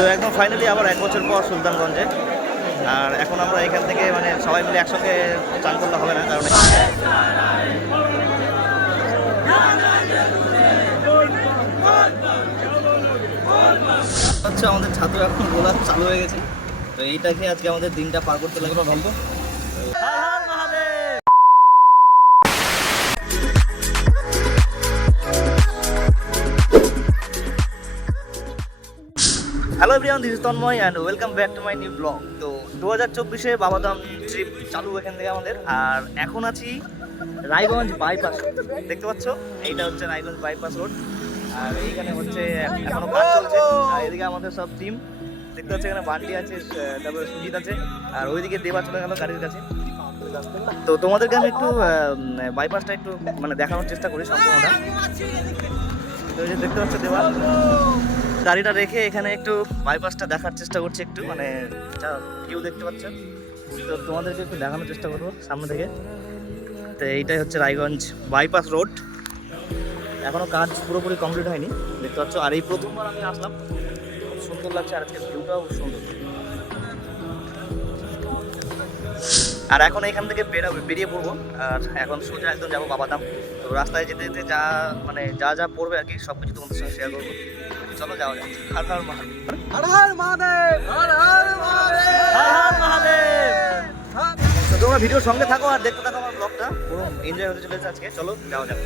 তো একদম ফাইনালি আবার এক বছর পর সুলতানগঞ্জে। আর এখন আমরা এখান থেকে মানে সবাই মিলে একসঙ্গে চান করলে হবে না কারণ হচ্ছে আমাদের ছাত্র এখন গোলা চালু হয়ে গেছে। তো এইটাকে আজকে আমাদের দিনটা পার করতে লাগল ভালো hello everyone this Tanmoy and welcome back to my new blog তো দু হাজার চব্বিশে বাবাধাম ট্রিপ চালু এখান থেকে আমাদের। আর এখন আছি রায়গঞ্জ বাইপাস দেখতে পাচ্ছ? এইটা হচ্ছে রায়গঞ্জ বাইপাস রোড আর এইখানে হচ্ছে এখনও কাজ চলছে। আর এদিকে আমাদের সব টিম দেখতে পাচ্ছ এখানে বান্টি আছে তারপরে সুজিত আছে। আর ওইদিকে দেবা চলে গেল গাড়ির কাছে। তো তোমাদেরকে আমি একটু বাইপাসটা একটু মানে দেখানোর চেষ্টা করি সম্পূর্ণটা। তো এই যে দেখতে পাচ্ছ দেওয়া গাড়িটা রেখে এখানে একটু বাইপাসটা দেখার চেষ্টা করছি একটু মানে ভিউ দেখতে পাচ্ছ। তো তোমাদেরকে একটু দেখানোর চেষ্টা করব সামনে থেকে। তো এইটাই হচ্ছে রায়গঞ্জ বাইপাস রোড এখনও কাজ পুরোপুরি কমপ্লিট হয়নি, দেখতে পাচ্ছ। আর এই প্রথমবার আমি আসলাম। খুব সুন্দর লাগছে, আর আজকে ভিউটাও সুন্দর। আর এখন এখান থেকে বেরোবে বেরিয়ে পড়ব। আর এখন সোজা একদম যাব বাবাধাম। তো রাস্তায় যেতে যেতে যা মানে যা যা পড়বে আর কি সব কিছু তোমাদের সঙ্গে শেয়ার করব। চলো যাওয়া যাক। তোমরা ভিডিওর সঙ্গে থাকো আর দেখতে থাকো আমার ব্লগটা পুরো এনজয় হতে চলেছে আজকে। চলো যাওয়া যাক।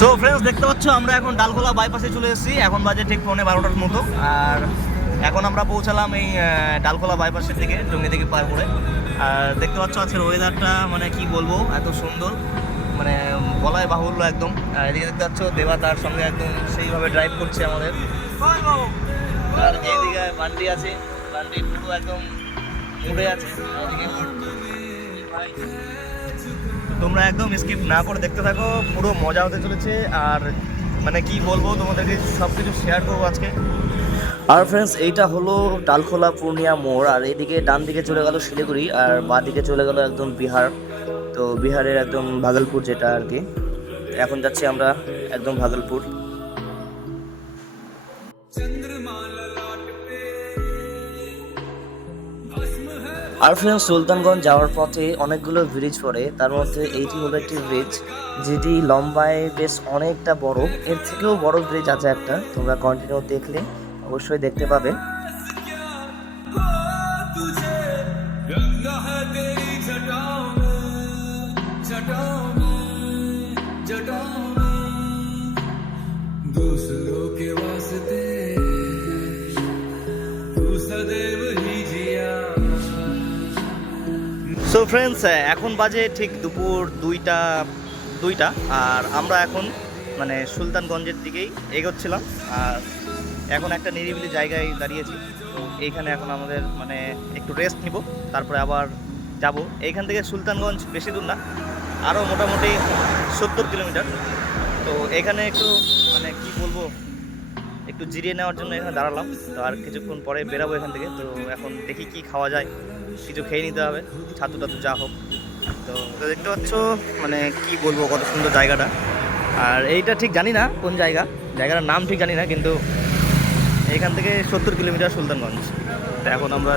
সো ফ্রেন্ডস দেখতে পাচ্ছ আমরা এখন ডালখোলা বাইপাসে চলে এসেছি। এখন বাজে ঠিক পৌনে বারোটার মতো। আর এখন আমরা পৌঁছালাম এই আহ, ডালখোলা বাইপাসের দিকে টঙ্গি থেকে পার করে। আর দেখতে পাচ্ছ আজকের ওয়েদারটা মানে কি বলব এত সুন্দর। মানে বলায় বাহুল্য একদম। এদিকে দেখতে পাচ্ছ দেবা তার সঙ্গে একদম সেইভাবে ড্রাইভ করছে আমাদের। আর বান্ডি আছে বান্ডি পুরো একদম মুড়ে আছে এদিকে তোমরা একদম স্কিপ না করে দেখতে থাকো পুরো মজা হতে চলেছে আর মানে কি বলব তোমাদেরকে সব কিছু শেয়ার করব আজকে। আর ফ্রেন্ডস এইটা হলো ডালখোলা পূর্ণিয়া মোড় আর এইদিকে ডান দিকে চলে গেল শিলিগুড়ি আর বাঁ দিকে চলে গেল একদম বিহার। তো বিহারের একদম ভাগলপুর যেটা আর কি। এখন যাচ্ছি আমরা একদম ভাগলপুর। আর ফ্রেন্ডস সুলতানগঞ্জ যাওয়ার পথে অনেকগুলো ব্রিজ পড়ে। তার মধ্যে এইটি হলো একটি ব্রিজ যেটি লম্বায় বেশ অনেকটা বড়। এর থেকেও বড় ব্রিজ আছে একটা, তোমরা কন্টিনিউ দেখলে অবশ্যই দেখতে পাবে। সো ফ্রেন্ডস এখন বাজে ঠিক দুপুর দুইটা দুইটা, আর আমরা এখন মানে সুলতানগঞ্জের দিকেই এগোচ্ছিলাম, আর এখন একটা নিরিবিলি জায়গায় দাঁড়িয়েছি। তো এইখানে এখন আমাদের মানে একটু রেস্ট নিব, তারপরে আবার যাব। এইখান থেকে সুলতানগঞ্জ বেশি দূর না আরও মোটামুটি সত্তর কিলোমিটার। তো এখানে একটু মানে কি বলব একটু জিরিয়ে নেওয়ার জন্য এখানে দাঁড়ালাম। তো আর কিছুক্ষণ পরে বেরাবো এখান থেকে। তো এখন দেখি কি খাওয়া যায়। কিছু খেয়ে নিতে হবে। ছাতু টাতু যা হোক। তো দেখতে পাচ্ছ মানে কি বলব কত সুন্দর জায়গাটা। আর এইটা ঠিক জানি না কোন জায়গা। জায়গাটার নাম ঠিক জানি না কিন্তু এখান থেকে সত্তর কিলোমিটার সুলতানগঞ্জ। তো এখন আমরা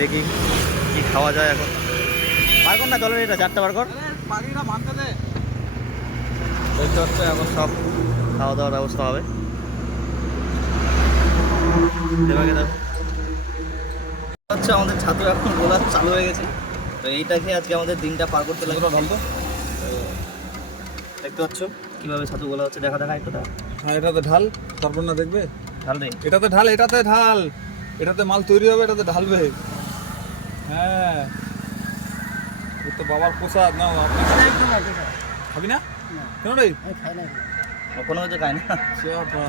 দেখি কি খাওয়া যায় এখন। বার কর না জলের এটা চারটা বার কর। পাখিটা দেখতে পাচ্ছ এখন সব খাওয়া দাওয়ার ব্যবস্থা হবে। দেবাকে দাও। হচ্ছে আমাদের ছাত্র এখন গোলা চালু হয়ে গেছে। তো এইটাকে আজকে আমাদের দিনটা পার করতে লাগল ঢালতো দেখতে পাচ্ছ কীভাবে ছাতু গোলা হচ্ছে। দেখা দেখা একটু দেখা হ্যাঁ এটাতে ঢাল। তারপর না দেখবে? ঢাল নেই এটাতে ঢাল এটাতে ঢাল। এটাতে মাল তৈরি হবে এটাতে ঢালবে। হ্যাঁ। তো বাবার প্রসাদ। নাও আপনি খাবি না? কেন রে? কোনো কিছু খায় না?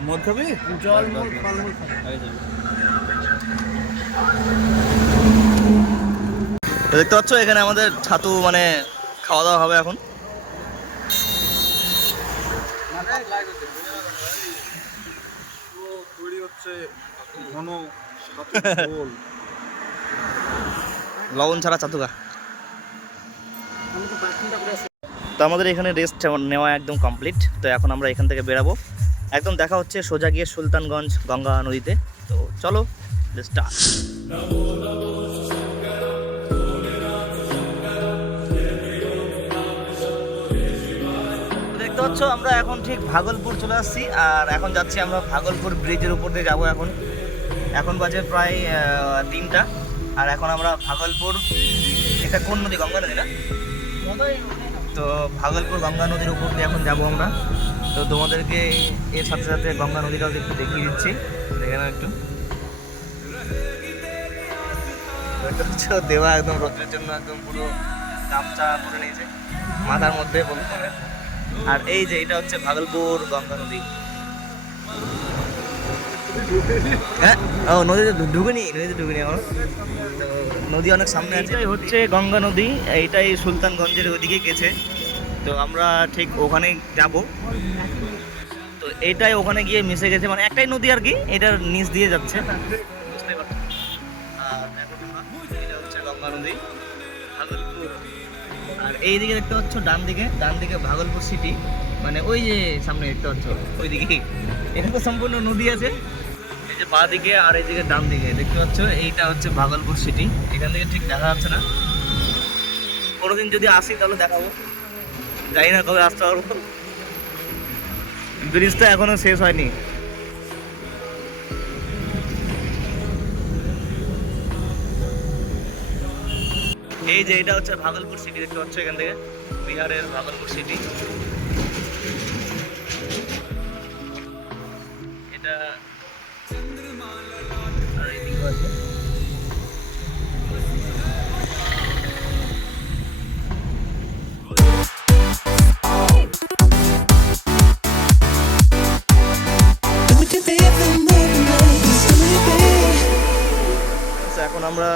মদ খাবি? জল দেখতে পাচ্ছ এখানে আমাদের ছাতু মানে খাওয়া দাওয়া হবে এখন। লবণ ছাড়া চাতুকা তো আমাদের এখানে রেস্ট নেওয়া একদম কমপ্লিট তো এখন আমরা এখান থেকে বেরাবো। একদম দেখা হচ্ছে সোজা গিয়ে সুলতানগঞ্জ, গঙ্গা নদীতে। তো চলো দেখতে পাচ্ছ, আমরা এখন ঠিক ভাগলপুর চলে আসছি। আর এখন যাচ্ছি আমরা ভাগলপুর ব্রিজের উপর দিয়ে যাব এখন। এখন বাজে প্রায় তিনটা। আর এখন আমরা ভাগলপুর, এটা কোন নদী? গঙ্গা নদী না? তো ভাগলপুর গঙ্গা নদীর উপর দিয়ে এখন যাব আমরা। তো তোমাদেরকে এর সাথে সাথে গঙ্গা নদীটাও একটু দেখিয়ে দিচ্ছি। দেখে নাও একটু। দেওয়া একদম রোদ্রের জন্য একদম পুরো গামছা পরে নিয়েছে, মাথার মধ্যে বলতে আর এই যে এটা হচ্ছে ভাগলপুর গঙ্গা নদী। হ্যাঁ? ও, নদীতে ঢুকেনি নদীতে ঢুকেনি তো নদী অনেক সামনে আছে। এটাই হচ্ছে গঙ্গা নদী, এইটাই সুলতানগঞ্জের ওইদিকে গেছে। তো আমরা ঠিক ওখানে যাব। তো এইটাই ওখানে গিয়ে মিশে গেছে। মানে একটাই নদী আর কি, এটার নিচ দিয়ে যাচ্ছে। বুঝতে পারছ? আর এটা হচ্ছে গঙ্গা নদী। ভাগলপুর। আর এই দিকে দেখতে পাচ্ছ ডান দিকে ডান দিকে ভাগলপুর সিটি মানে ওই যে সামনে দেখতে পাচ্ছ ওই দিকে এটা তো সম্পূর্ণ নদী আছে। এই যে বাঁ দিকে আর এই দিকে ডান দিকে দেখতে পাচ্ছ? এইটা হচ্ছে ভাগলপুর সিটি এখান থেকে ঠিক দেখা যাচ্ছে না। কোনোদিন যদি আসি, তাহলে দেখাবো। জানি না কবে আসতে পারব। ব্রিজটা এখনও শেষ হয়নি। এই যে, এটা হচ্ছে ভাগলপুর সিটি দেখতে পাচ্ছ এখান থেকে? বিহারের ভাগলপুর সিটি এখন আমরা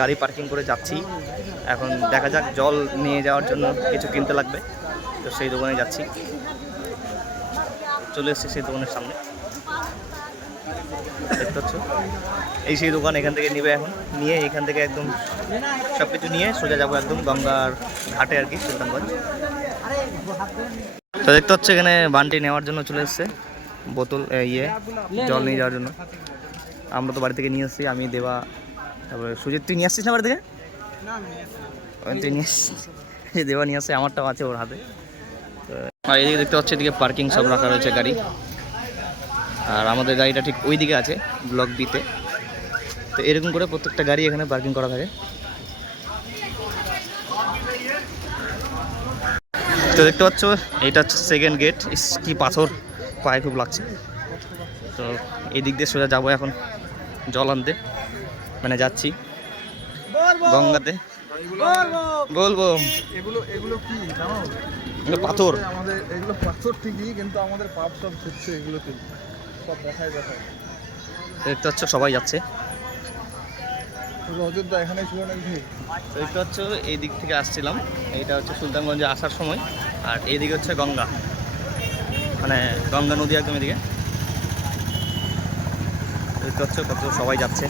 গাড়ি পার্কিং করে যাচ্ছি। এখন দেখা যাক জল নিয়ে যাওয়ার জন্য কিছু কিনতে লাগবে। তো সেই দোকানে যাচ্ছি। চলে এসেছি সেই দোকানের সামনে। দেখতে পাচ্ছ? এই সেই দোকান এখান থেকে নিবে এখন। নিয়ে এখান থেকে একদম সব কিছু নিয়ে সোজা যাব একদম গঙ্গার ঘাটে আর কি, সুলতানগঞ্জ। তো দেখতে হচ্ছে এখানে বানটি নেওয়ার জন্য চলে এসছে। বোতল ইয়ে জল নিয়ে যাওয়ার জন্য। আমরা তো বাড়ি থেকে নিয়ে এসেছি আমি, দেবা তারপরে সুজিত, তুই নিয়ে আসছিস না বাড়ি থেকে তুই নিয়ে আসছিস। দেবা নিয়ে আসছে আমারটাও আছে ওর হাতে। আর এদিকে দেখতে পাচ্ছি, এদিকে পার্কিং সব রাখা রয়েছে গাড়ি। আর আমাদের গাড়িটা ঠিক ওই দিকে আছে ব্লক বিতে তো। এরকম করে প্রত্যেকটা গাড়ি এখানে পার্কিং করা থাকে। তো দেখতে পাচ্ছ, এটা হচ্ছে সেকেন্ড গেট ইস, কি পাথর, পায়ে খুব লাগছে। তো এই দিক দিয়ে সোজা যাব এখন, জল আনতে। মানে যাচ্ছি। গঙ্গাতে। বলব এগুলো এগুলো কি জানো? এগুলো পাথর। আমাদের এগুলো পাথর ঠিকই কিন্তু আমাদের পাপ সব ঘুরছে এগুলোতে। সব দেখায় দেখায়। দেখতে পাচ্ছ সবাই যাচ্ছে। অযোধ্যা এখানেই ছিল নাকি? দেখতে এই দিক থেকে আসছিলাম। এইটা হচ্ছে সুলতানগঞ্জে আসার সময়। আর এইদিকে হচ্ছে গঙ্গা। মানে গঙ্গা নদী একদম এদিকে। দেখতে পাচ্ছ কত সবাই যাচ্ছে।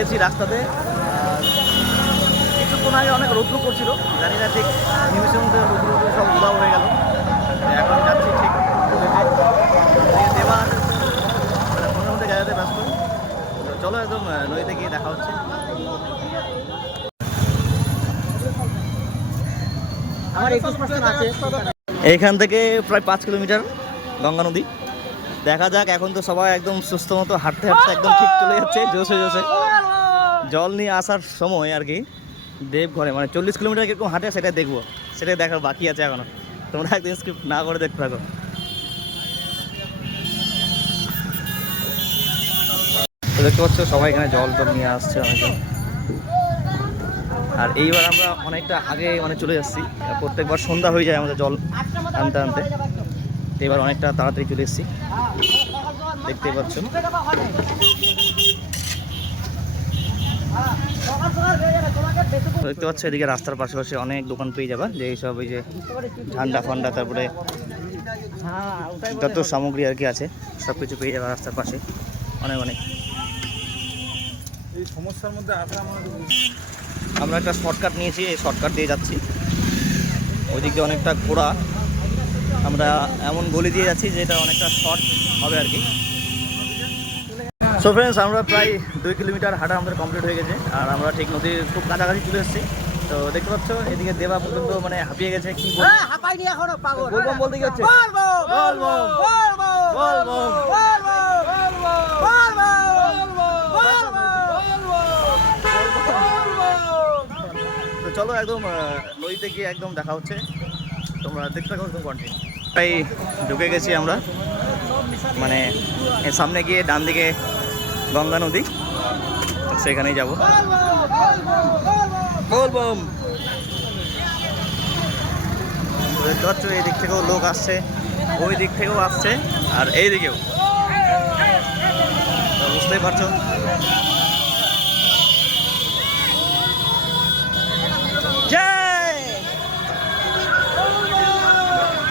গেছি রাস্তাতে। কিছুক্ষণ আগে অনেক রৌদ্র করছিল জানি না ঠিক নিমিষের মধ্যে রৌদ্র সব উদাও হয়ে গেল। এখন যাচ্ছি ঠিক এদিকে দেবা আছে, মানে মনের মধ্যে ব্যস্ত। চলো একদম নদীতে গিয়ে দেখা হচ্ছে। এখান থেকে প্রায় পাঁচ কিলোমিটার গঙ্গা নদী। দেখা যাক এখন তো সবাই একদম সুস্থ মতো হাঁটতে হাঁটতে একদম ঠিক চলে যাচ্ছে জোসে জোসে জল নিয়ে আসার সময় আর কি দেবঘরে মানে চল্লিশ কিলোমিটার কীরকম হাঁটে সেটা দেখব। সেটাই দেখার বাকি আছে এখনও। তোমরা একদিন স্কিপ না করে দেখতে থাকো। দেখতে পাচ্ছ, সবাই এখানে জল টল নিয়ে আসছে অনেকজন। আর এইবার আমরা অনেকটা আগে মানে চলে যাচ্ছি। প্রত্যেকবার সন্ধ্যা হয়ে যায় আমাদের জল আনতে আনতে। এবার অনেকটা তাড়াতাড়ি চলে এসেছি। দেখতে পাচ্ছ। দেখতে পাচ্ছ এদিকে রাস্তার পাশাপাশি অনেক দোকান পেয়ে যাবা যে এইসব ওই যে ঠান্ডা ফান্ডা তারপরে যত সামগ্রী আর কি আছে সব কিছু পেয়ে যাবে রাস্তার পাশে অনেক অনেক। এই সমস্যার মধ্যে আমরা একটা শর্টকাট নিয়েছি এই শর্টকাট দিয়ে যাচ্ছি। ওই দিক দিয়ে অনেকটা ঘোরা। আমরা এমন গলি দিয়ে যাচ্ছি যেটা অনেকটা শর্ট হবে আর কি। সো ফ্রেন্ডস আমরা প্রায় দুই কিলোমিটার হাঁটা আমাদের কমপ্লিট হয়ে গেছে আর আমরা ঠিক নদীর খুব কাছাকাছি চলে এসেছি তো দেখতে পাচ্ছ এদিকে দেবা পর্যন্ত মানে হাঁপিয়ে গেছে কি হাঁপাইনি এখনও পাগল বলব বলতে কি হচ্ছে বলব বলব বলব বলব বলব বলব তো চলো একদম নদীতে গিয়ে একদম দেখা হচ্ছে তোমরা দেখতে থাকো একদম কন্টিনিউ তাই ঢুকে গেছি আমরা মানে সামনে গিয়ে ডান দিকে গঙ্গা নদী। সেখানেই যাব। বলব দেখতে পাচ্ছ এই দিক থেকেও লোক আসছে, ওই দিক থেকেও আসছে, আর এই দিকেও। বুঝতেই পারছ।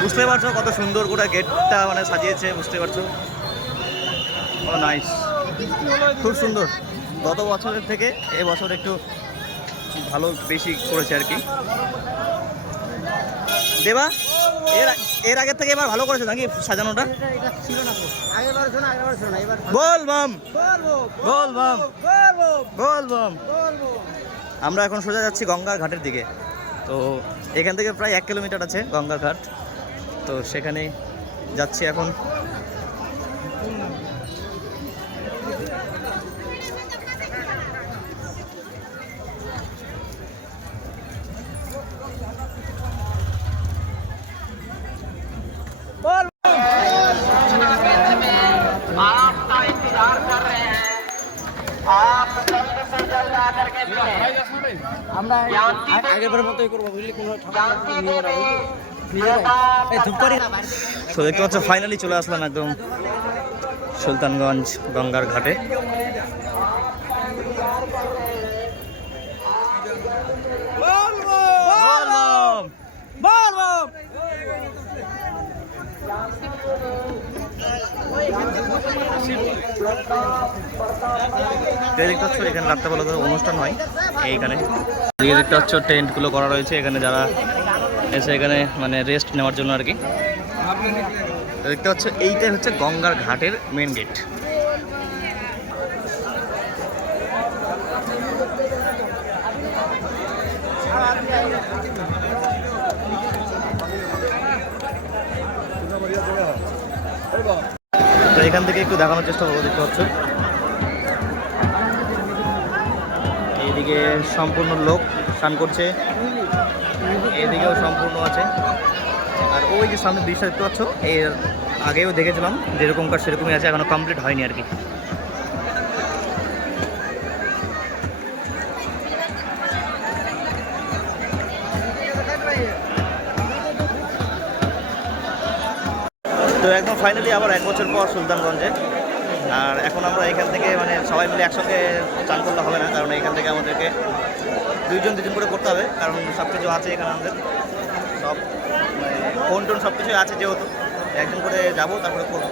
বুঝতে পারছ কত সুন্দর করে গেটটা মানে সাজিয়েছে বুঝতে পারছ। ও নাইস খুব সুন্দর। গত বছরের থেকে এ বছর একটু ভালো, বেশি করেছে আর কি। দেবা, এর এর আগের থেকে এবার ভালো করেছে নাকি সাজানোটা? বল বাম বল বাম বল আমরা এখন সোজা যাচ্ছি গঙ্গার ঘাটের দিকে। তো এখান থেকে প্রায় এক কিলোমিটার আছে গঙ্গার ঘাট। তো সেখানে যাচ্ছি এখন। তো দেখতে পাচ্ছ ফাইনালি চলে আসলাম একদম সুলতানগঞ্জ গঙ্গার ঘাটে। দেখতে পাচ্ছ, এখানে রাত্রেবেলা অনুষ্ঠান হয়, এইখানে। এদিকে দেখতে পাচ্ছ, টেন্টগুলো করা রয়েছে। এখানে যারা এসে এখানে মানে রেস্ট নেওয়ার জন্য আর কি। দেখতে পাচ্ছ, এইটাই হচ্ছে গঙ্গার ঘাটের মেন গেট এখান থেকে একটু দেখানোর চেষ্টা করব, দেখতে পাচ্ছ। এইদিকে সম্পূর্ণ লোক স্নান করছে। এদিকেও সম্পূর্ণ আছে। আর ওই যে সামনে দৃশ্য দেখতে পাচ্ছ এর আগেও দেখেছিলাম, যেরকমকার সেরকমই আছে, এখনও কমপ্লিট হয়নি আর কি। তো একদম ফাইনালি আবার এক বছর পর সুলতানগঞ্জে। আর এখন আমরা এখান থেকে মানে সবাই মিলে একসঙ্গে চান করলে হবে না, কারণ এখান থেকে আমাদেরকে দুইজন দুজন করে করতে হবে, কারণ সব কিছু আছে এখানে আমাদের। সব মানে ফোন টোন সব কিছুই আছে যেহেতু, একজন করে যাব, তারপরে করব।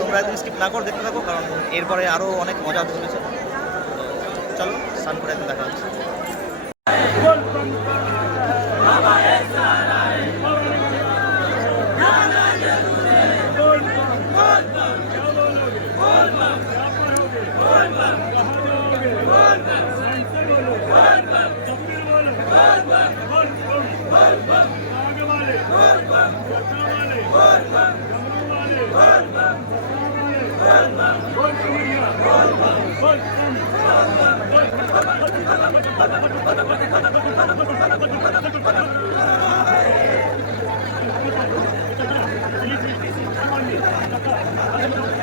তোমরা একদম স্কিপ না করে দেখতে থাকো, কারণ এরপরে আরও অনেক মজা হতে চলেছে চলো, স্নান করে একদম দেখা হচ্ছে।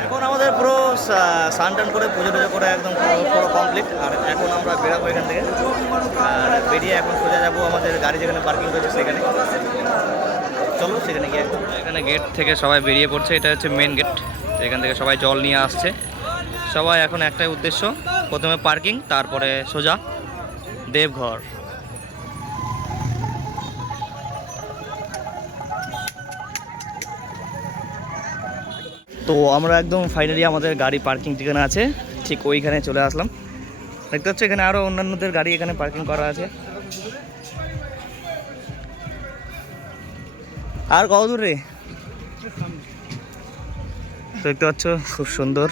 এখন আমাদের পুরো সান টান করে পুজো টুজো করে একদম পুরো কমপ্লিট আর এখন আমরা বেরাবো এখান থেকে। আর বেরিয়ে এখন সোজা যাব আমাদের গাড়ি যেখানে পার্কিং রয়েছে সেখানে। চলো সেখানে গিয়ে এখানে গেট থেকে সবাই বেরিয়ে পড়ছে, এটা হচ্ছে মেন গেট এখান থেকে সবাই জল নিয়ে আসছে। সবাই এখন একটাই উদ্দেশ্য, প্রথমে পার্কিং তারপরে সোজা। দেবঘর। তো আমরা একদম ফাইনালি আমাদের গাড়ি পার্কিং ঠিকানা আছে, ঠিক ওইখানে চলে আসলাম। দেখতে হচ্ছে এখানে আরও অন্যান্যদের গাড়ি এখানে পার্কিং করা আছে। আর কত দূর রে? দেখতে পাচ্ছ, খুব সুন্দর।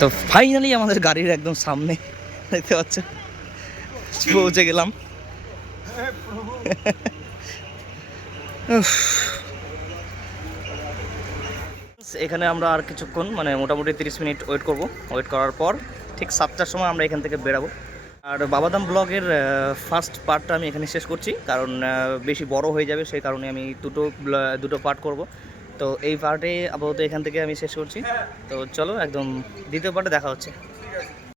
তো ফাইনালি আমাদের গাড়ির একদম সামনে, দেখতে পাচ্ছ? পৌঁছে গেলাম। এখানে আমরা আর কিছুক্ষণ মানে মোটামুটি তিরিশ মিনিট ওয়েট করব। ওয়েট করার পর ঠিক সাতটার সময় আমরা এখান থেকে বেরাবো। আর বাবাদাম ব্লগের ফার্স্ট পার্টটা আমি এখানে শেষ করছি, কারণ বেশি বড় হয়ে যাবে, সেই কারণে আমি দুটো দুটো পার্ট করব। তো এই পার্টে আপাতত এখান থেকে আমি শেষ করছি। তো চলো একদম দ্বিতীয় পার্টে দেখা হচ্ছে।